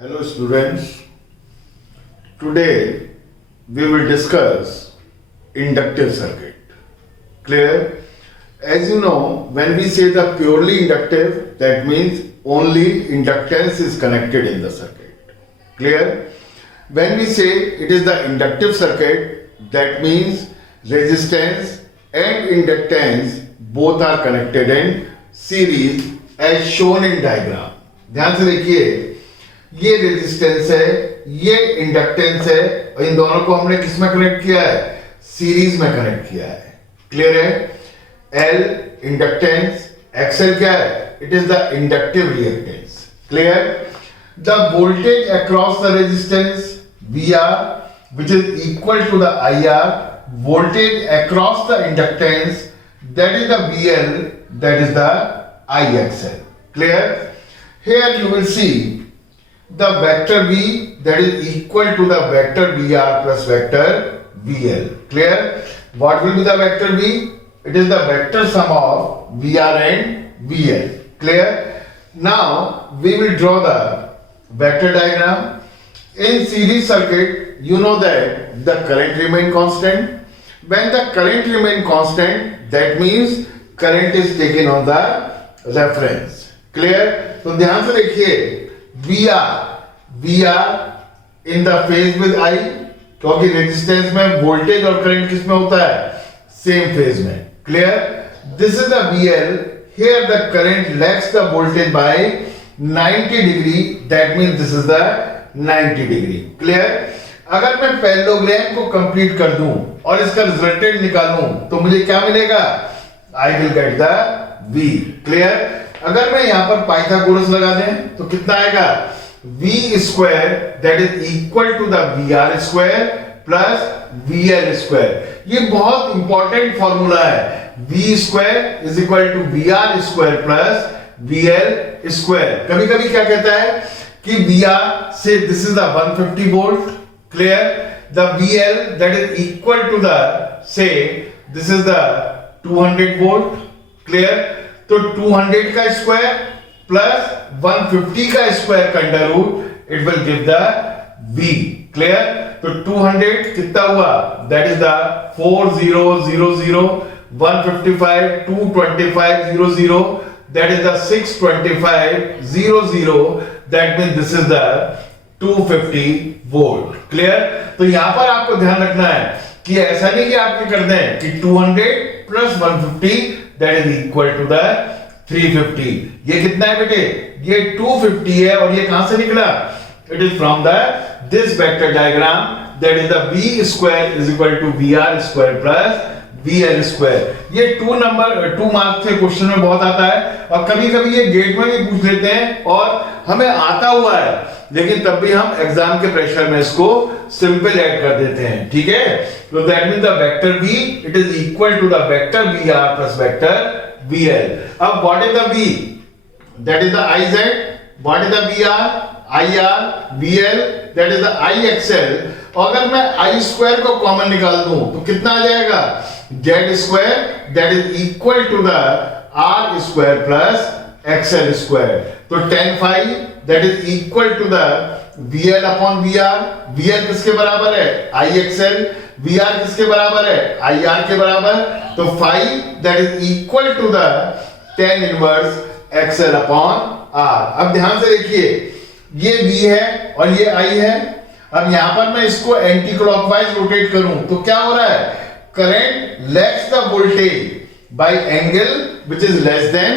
Hello students, today we will discuss inductive circuit. Clear? As you know, when we say the purely inductive, that means only inductance is connected in the circuit. Clear? When we say it is the inductive circuit, that means resistance and inductance both are connected in series as shown in diagram. ध्यान से देखिए, ये resistance है, ये inductance है और इन दोनों को हमने किस में कनेक्ट किया है? सीरीज में कनेक्ट किया है. क्लियर है? L इंडक्टेंस, XL क्या है? It is the inductive reactance. Clear? The voltage across the resistance VR which is equal to the IR, voltage across the inductance, that is the VL, that is the IXL. Clear? Here you will see the vector V, that is equal to the vector VR plus vector VL. Clear? What will be the vector V? It is the vector sum of VR and VL. Clear? Now we will draw the vector diagram. In series circuit, you know that the current remain constant. When the current remain constant, that means current is taken on the reference. Clear? तो ध्यान से देखिए, VR in the phase with I, क्योंकि resistance में voltage और current किस में होता है? सेम फेज में. Clear? This is the VL. Here the current lags the voltage by 90 degree. That means this is the 90 degree. Clear? अगर मैं पैरेललोग्राम को कंप्लीट कर दूं और इसका रिजल्टेंट निकालूं तो मुझे क्या मिलेगा? I will get the V. Clear? अगर मैं यहां पर पाइथागोरस लगा दें तो कितना आएगा? V square that is equal to the VR square plus VL square. ये बहुत इंपॉर्टेंट फॉर्मूला है. V square is equal to VR square plus VL square. कभी कभी क्या कहता है कि VR say this is the 150 volt. Clear? The VL that is equal to the say this is the 200 volt. Clear? तो 200 का square plus 150 का square का under root it will give the V. Clear? तो 200 कितना हुआ? That is the 4000 155 22500 that is the 62500. That means this is the 250 volt. Clear? तो यहां पर आपको ध्यान रखना है कि ऐसा नहीं कि आप क्या कर दें कि 200 plus 150 that is equal to the 350. ये कितना है बेटे? ये 250 है और ये कहां से निकला? It is from the this vector diagram, that is the V square is equal to VR square plus VL square. ये 2 मार्क्स के क्वेश्चन में बहुत आता है और कभी कभी ये गेट में भी पूछ लेते हैं और हमें आता हुआ है, लेकिन तब भी हम एग्जाम के प्रेशर में इसको सिंपल ऐड कर देते हैं. ठीक है? तो that means the vector V it is equal to the vector VR plus vector VL. अब what is the V? That is the IZ. What is the VR? IR. VL that is the IXL. अगर मैं I square को common निकाल दूं तो कितना आ जाएगा? Z square that is equal to the R square plus XL square. तो tan phi that is equal to the VL upon VR. VL किसके बराबर है? IXL. VR किसके बराबर है? IR के बराबर. तो phi that is equal to the tan inverse XL upon R. अब ध्यान से देखिए, ये V है और ये I है. अब यहां पर मैं इसको एंटी क्लॉकवाइज रोटेट करूं तो क्या हो रहा है? Current lags the voltage by angle which is less than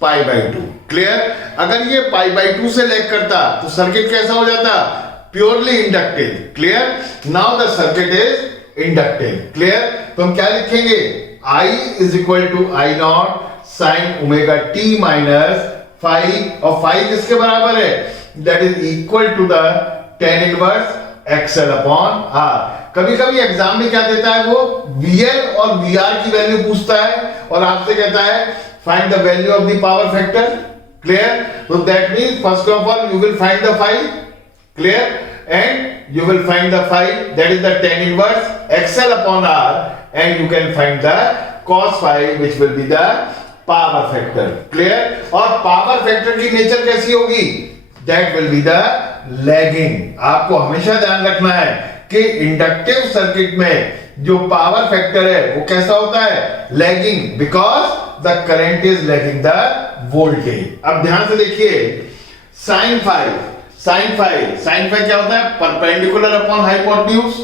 pi by 2. Clear? अगर ये पाई बाय 2 से लैग करता तो सर्किट कैसा हो जाता? Purely inductive. Clear? Now the circuit is inductive. Clear? तो हम क्या लिखेंगे? I is equal to I not sine omega t minus phi. और फाई किसके बराबर है? That is equal to the tan inverse XL upon R. कभी कभी एग्जाम में क्या देता है? वो VL और VR की वैल्यू पूछता है और आपसे कहता है find the value of the power factor. Clear? तो that means first of all you will find the phi. Clear? And you will find the phi that is the tan inverse XL upon R and you can find the cos phi which will be the power factor. Clear? और power factor की nature कैसी होगी? That will be the lagging. आपको हमेशा ध्यान रखना है कि इंडक्टिव सर्किट में जो पावर फैक्टर है वो कैसा होता है, lagging, because the current is lagging the voltage. अब ध्यान से देखिए साइन फाइव क्या होता है, परपेंडिकुलर अपॉन हाइपोटेन्यूज।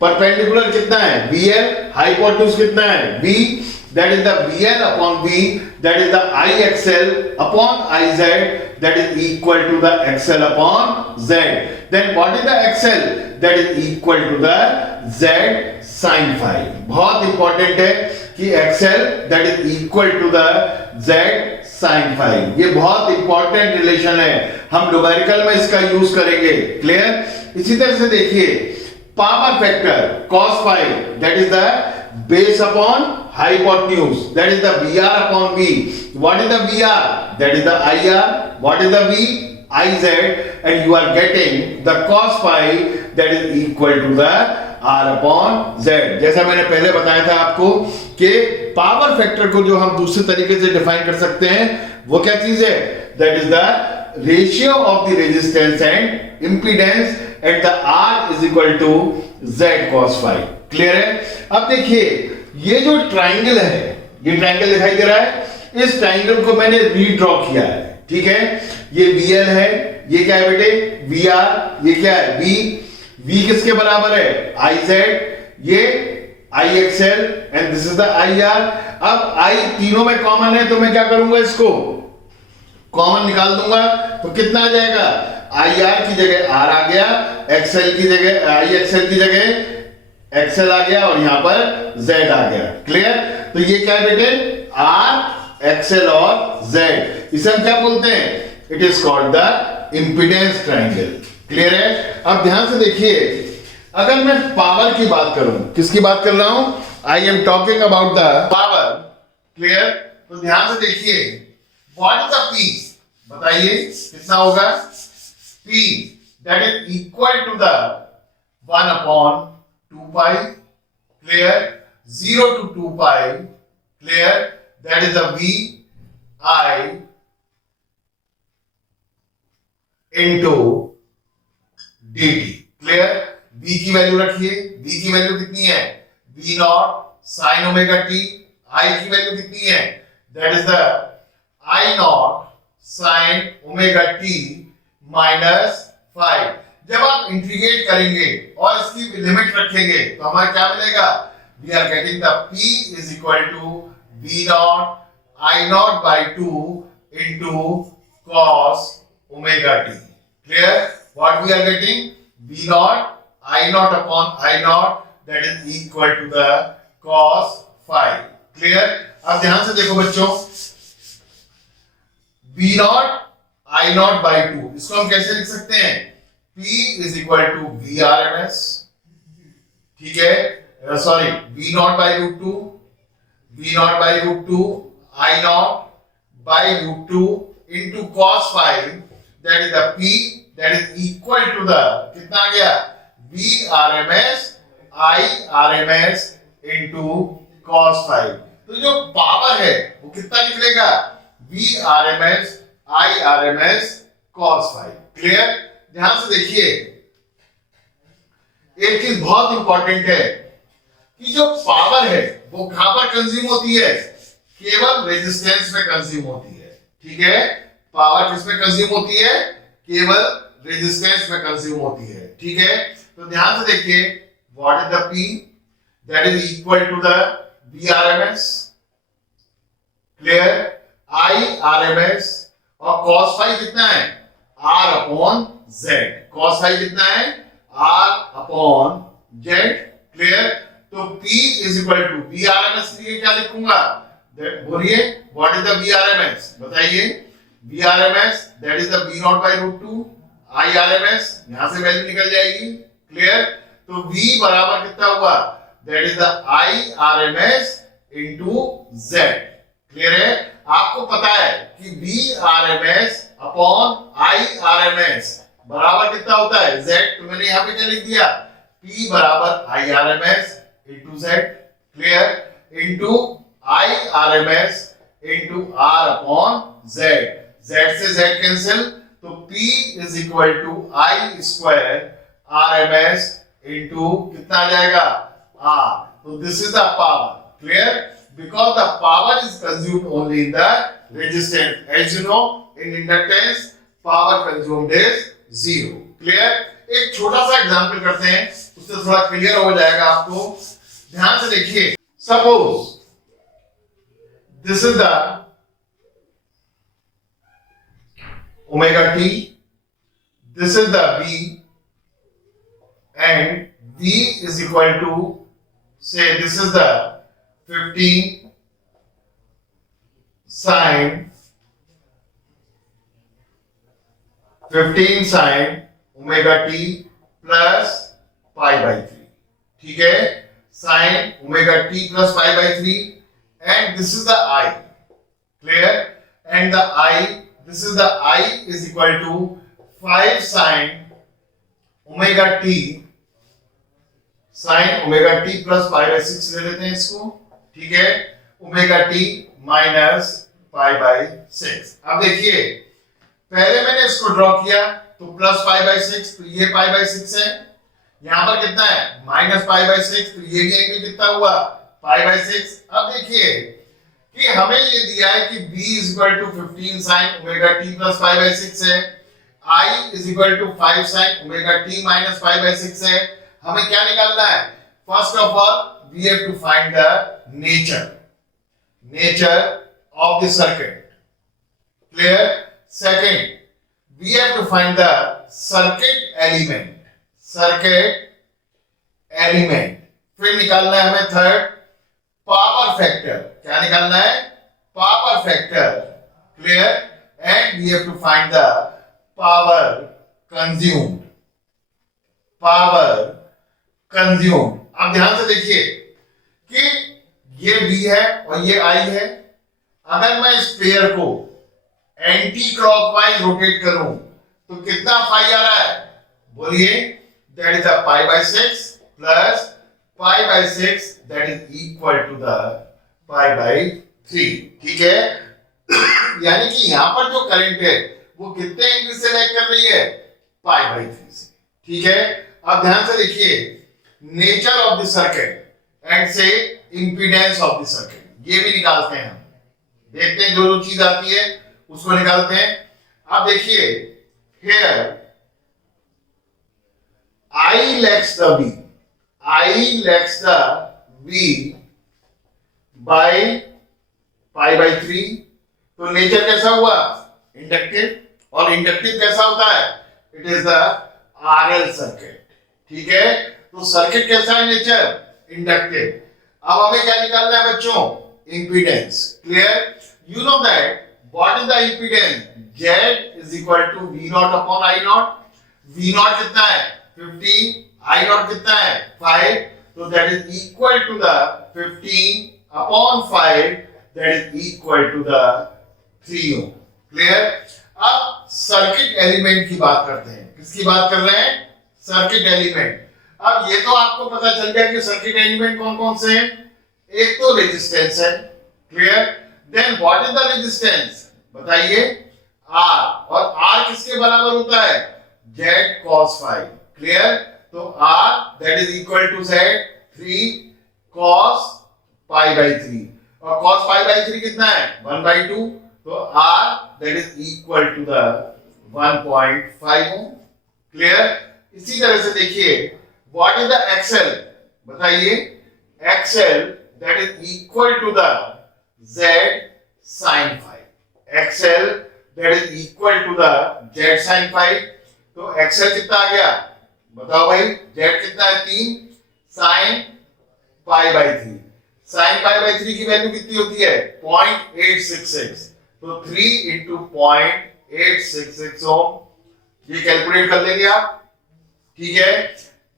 परपेंडिकुलर कितना है, VL, हाइपोटेन्यूज कितना है, V, that is the VL upon V, that is the IXL upon IZ, that is equal to the XL upon Z. Then what is the XL? That is equal to the Z sin phi. बहुत important है कि XL that is equal to the Z sin phi. ये बहुत important relation है, हम numerical में इसका use करेंगे। क्लियर? इसी तरह से देखिए power factor cos phi, that is the base upon hypotenuse, that is the VR upon V. What is the VR? That is the IR. What is the V? IZ, and you are getting the cos phi, that is equal to the R upon Z. जैसा मैंने पहले बताया था आपको कि power factor को जो हम दूसरे तरीके से डिफाइन कर सकते हैं वो क्या चीज है, that is the ratio of the resistance and impedance at the R is equal to Z cos phi. Clear है? अब देखिए ये जो ट्राइंगल है, ये ट्राइंगल दिखाई दे रहा है, इस ट्राइंगल को मैंने रीड्रॉ किया है। ठीक है, ये VL है, ये क्या है बेटे, VR, ये क्या है, V किसके बराबर है, IZ, ये IXL and this is the IR। अब I तीनों में कॉमन है तो मैं क्या करूंगा, इसको कॉमन निकाल दूंगा तो कितना आ जाएगा, IR की जगह R आ गया, XL की जगह IXL की जगह XL आ गया और यहां पर Z आ गया। क्लियर? तो ये क्या है बेटे, R, XL और Z, इसे हम क्या बोलते हैं, it is called the impedance triangle. Clear है? अब ध्यान से देखिए, अगर मैं पावर की बात करूं, किसकी बात कर रहा हूं, I am talking about the power. Clear? तो ध्यान से देखिए व्हाट इज द P, बताइए कितना होगा, P that is equal to the 1 upon 2 pi, clear, 0 to 2 pi, clear, that is the V I into dt, clear। V की value रखिए, V की वैल्यू कितनी है, V not sin omega t, I की value कितनी है, that is the I not sin omega t minus 5। जब आप इंटीग्रेट करेंगे और इसकी लिमिट रखेंगे तो हमारा क्या मिलेगा, we are getting the P is equal to V not I not by 2 into cos omega t। Clear? What we are getting, V not I not upon I not, that is equal to the cos phi। Clear? अब ध्यान से देखो बच्चों, V not I not by 2, इसको हम कैसे लिख सकते हैं, P is equal to VRMS, ठीक है, sorry V not by root two, V not by root two, I not by root two into cos phi, that is the P that is equal to the कितना आ गया, VRMS I RMS into cos phi। तो जो power है वो कितना निकलेगा, VRMS I RMS cos phi। Clear? ध्यान से देखिए एक चीज बहुत इंपॉर्टेंट है कि जो पावर है वो कहां पर कंज्यूम होती है, केवल रेजिस्टेंस में कंज्यूम होती है। ठीक है, पावर किसमें कंज्यूम होती है, केवल रेजिस्टेंस में कंज्यूम होती है। ठीक है, तो ध्यान से देखिए what is the P, that is equal to the VRMS, clear, I RMS और cos phi कितना है, R upon Z। cos phi कितना है, R अपॉन Z। क्लियर? तो P is equal to VRMS के लिए क्या लिखूंगा, बोलिए व्हाट इज द VRMS, बताइए, VRMS that is the V not by root two, I RMS यहां से वैल्यू निकल जाएगी। क्लियर? तो V बराबर कितना हुआ, that is the I RMS into Z। Clear है? आपको पता है कि VRMS अपॉन I RMS बराबर कितना होता है, Z। तो मैंने यहां पे क्या लिख दिया, P बराबर I RMS into Z। Clear? Into I RMS into R upon Z। Z से Z कैंसिल, तो P is equal to I square RMS into कितना आ जाएगा R। तो this is the power, clear, because the power is consumed only in the resistance. As you know in inductance power consumed is 0, clear. एक छोटा सा example करते हैं, उससे थोड़ा क्लियर हो जाएगा आपको। ध्यान से देखिए, suppose this is the omega T, this is the V, and V is equal to, say this is the 15 sin omega t plus pi by 3, ठीक है, sin omega t plus pi by 3, and this is the I, clear, and the I, this is the I is equal to 5 sin omega t, sin omega t plus pi by 6 ले लेते हैं इसको, ठीक है, omega t minus pi by 6। अब देखिए, पहले मैंने इसको ड्रॉ किया तो प्लस पाई बाई 6, तो ये पाई बाई 6 है, यहां पर कितना है माइनस पाई बाई 6, तो ये भी एंगल कितना हुआ पाई बाई 6। अब देखिए कि हमें ये दिया है कि b is equal to 15 sin omega t plus pi by 6 है, I is equal to 5 sin omega t minus pi by 6 है। हमें क्या निकालना है? First of all we have to find the nature of the circuit, clear। Second, we have to find the circuit element, फिर निकालना है हमें third power factor, क्या निकालना है power factor, clear, and we have to find the power consumed। अब ध्यान से देखिए कि ये V है और ये I है, अगर मैं इस पेयर को एंटी क्लॉकवाइज रोटेट करूं तो कितना फाई आ रहा है? बोलिए, that is the pi by 6 plus pi by 6, that is equal to the pi by 3, ठीक है। यानी कि यहां पर जो करंट है वो कितने एंगल से लैग कर रही है? पाई बाय 3 से, ठीक है। अब ध्यान से देखिए, nature of the circuit and से इंपीडेंस ऑफ द सर्किट, ये भी निकालते हैं हम, देखते हैं जो चीज आती है उसको निकालते हैं। अब देखिए, here I lacks the V by pi by 3, तो नेचर कैसा हुआ? इंडक्टिव, और इंडक्टिव कैसा होता है? It is the RL circuit, ठीक है। तो सर्किट कैसा है नेचर? इंडक्टिव। अब हमें क्या निकालना है बच्चों? Impedance, clear. You know that what is the impedance? Z is equal to V naught upon I naught। V naught कितना है? 15, I naught कितना है? 5, so that is equal to the 15 upon 5, that is equal to the 3 ohm, clear। अब circuit element की बात करते हैं, किसकी बात कर रहे हैं? Circuit element. अब ये तो आपको पता चल गया कि सर्किट एलिमेंट कौन कौन से हैं। एक तो रेजिस्टेंस है, clear. Then what is the resistance? बताइए, R, और R किसके बराबर होता है? Z cos phi, clear. तो R that is equal to Z 3 cos pi by 3, और cos pi by 3 कितना है? 1/2, तो R that is equal to the 1.5 ohm, clear. इसी तरह से देखिए, what is the XL? बताइए, XL that is equal to the Z sin phi, XL that is equal to the Z sin phi। तो XL कितना आ गया? बताओ भाई, Z कितना है? 3 sin pi by 3। sin pi by 3 की वैल्यू कितनी होती है? 0.866, तो 3 into 0.866 ओम, ये कैलकुलेट कर लेंगे आप, ठीक है।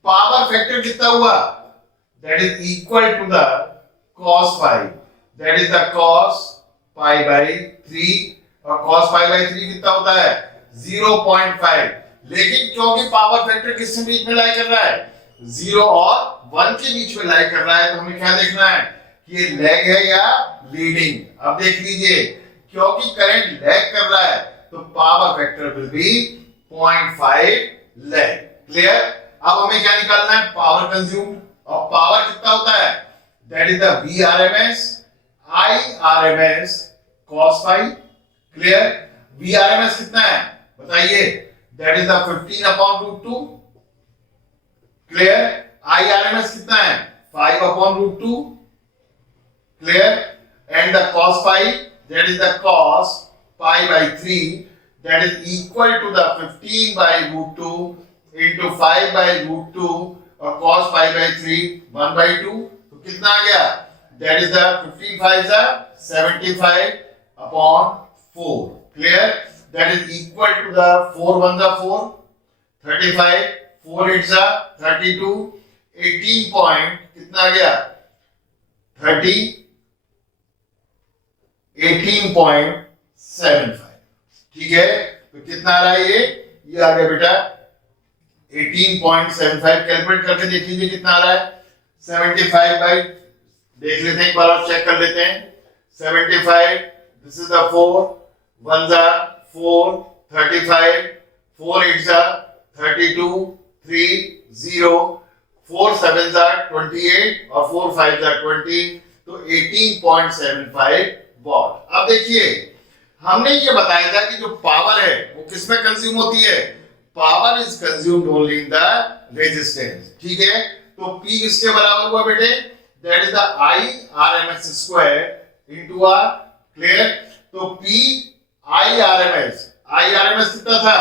पावर फैक्टर कितना हुआ? That is equal to the cos phi, that is the cos pi by 3, और cos pi by 3 कितना होता है? 0.5। लेकिन क्योंकि पावर फैक्टर किसके बीच में लाई कर रहा है? 0 और 1 के बीच में लाई कर रहा है, तो हमें क्या देखना है कि ये लैग है या लीडिंग। अब देख लीजिए, क्योंकि करंट लैग कर रहा है तो power factor will be 0.5 lag. Clear? अब हमें क्या निकालना है? Power consumed. और पावर कितना होता है? That is the Vrms Irms cos phi। Clear? Vrms कितना है बताइए? That is the 15/√2। Clear? Irms कितना है? 5/√2। Clear? And the cos phi that is the cos pi by 3 that is equal to the 15/√2 into 5/√2 और cos pi by 3 1/2। तो कितना आ गया? that is the 15 5 is 75/4। clear? that is equal to the 4 1 is 4 35 4 8 is 32 18 point कितना आ गया? 18.75। ठीक है? तो कितना आ रहा है ये आ गया बेटा 18.75। कैलकुलेट करके देख लीजिए कितना आ रहा है। 75 बाई देख लेते हैं, एक बार और चेक कर लेते हैं। 75 दिस इज द 4 1 जा 4 35 4 8 जा 32 3 0 4 7 जा 28 और 4 5 जा 20। तो 18.75 वॉट। अब देखिए हमने ये बताया था कि जो पावर है वो किसमें कंज्यूम होती है? Power is consumed only in the resistance. ठीक है? तो P किसके बराबर हुआ बेटे? That is the Irms square into R। Clear? तो P Irms कितना था?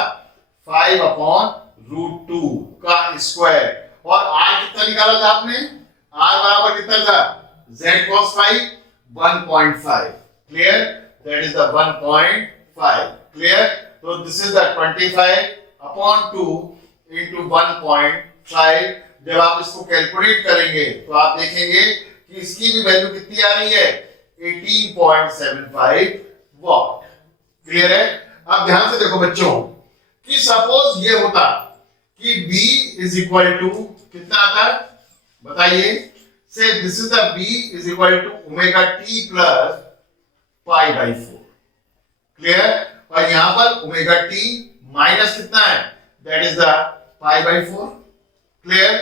5/√2 का स्क्वायर। और R कितना निकाला था आपने? R बराबर कितना था? Z cos phi 1.5। Clear? That is the 1.5। Clear? तो दिस इज द 25/2 into 1.5। जब आप इसको कैलकुलेट करेंगे तो आप देखेंगे कि इसकी भी वैल्यू कितनी आ रही है? 18.75 वॉट। क्लियर है? अब ध्यान से देखो बच्चों कि सपोज ये होता कि B इज इक्वल टू कितना आता है बताइए? Say this is the B is equal to omega t plus pi by 4। Clear? और यहां पर omega t माइनस कितना है? that is the pi by 4। Clear?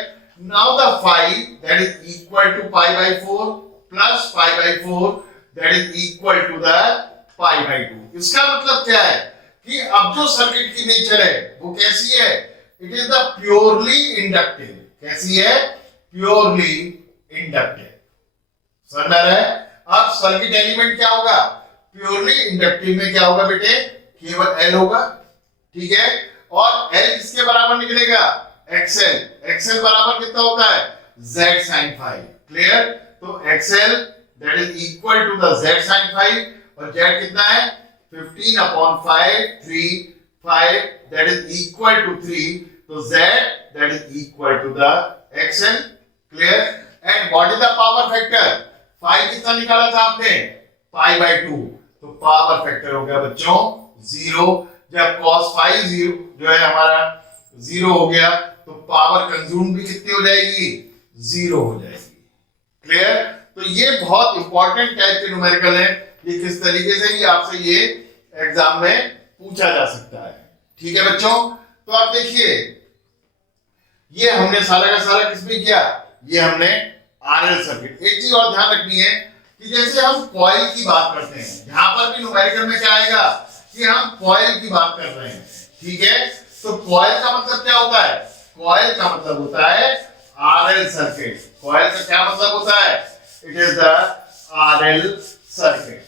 now the phi that is equal to pi by 4 plus pi by 4 that is equal to the pi by 2। इसका मतलब क्या है कि अब जो सर्किट की नेचर है वो कैसी है? It is the purely inductive. कैसी है? Purely inductive. समझ में आ रहा है? अब सर्किट एलिमेंट क्या होगा? प्योरली इंडक्टिव में क्या होगा बेटे? केवल L होगा। ठीक है? और L किसके बराबर निकलेगा? XL। XL बराबर कितना होता है? Z sin phi। क्लियर? तो XL that is equal to the Z sin phi और Z कितना है? 15/5 3 5 that is equal to 3। तो Z that is equal to the XL। Clear? And what is the power factor? Phi कितना निकाला था आपने? pi/2। तो पावर फैक्टर हो गया बच्चों 0। जब cos phi 0 जो है हमारा 0 हो गया तो पावर कंज्यूम भी कितनी हो जाएगी? 0 हो जाएगी। क्लियर? तो ये बहुत इंपॉर्टेंट टाइप के न्यूमेरिकल है। ये किस तरीके से ही आपसे ये एग्जाम में पूछा जा सकता है। ठीक है बच्चों? तो आप देखिए ये हमने सारा का सारा किस में किया? ये हमने आरएल सर्किट। एक चीज और ध्यान रखनी है कि जैसे हम कॉइल की बात करते हैं, यहां पर भी न्यूमेरिकल में क्या आएगा कि हम कॉइल की बात कर रहे हैं। ठीक है? तो कॉइल का मतलब क्या होता है? कॉइल का मतलब होता है आरएल सर्किट। कॉइल का क्या मतलब होता है? It is the RL circuit.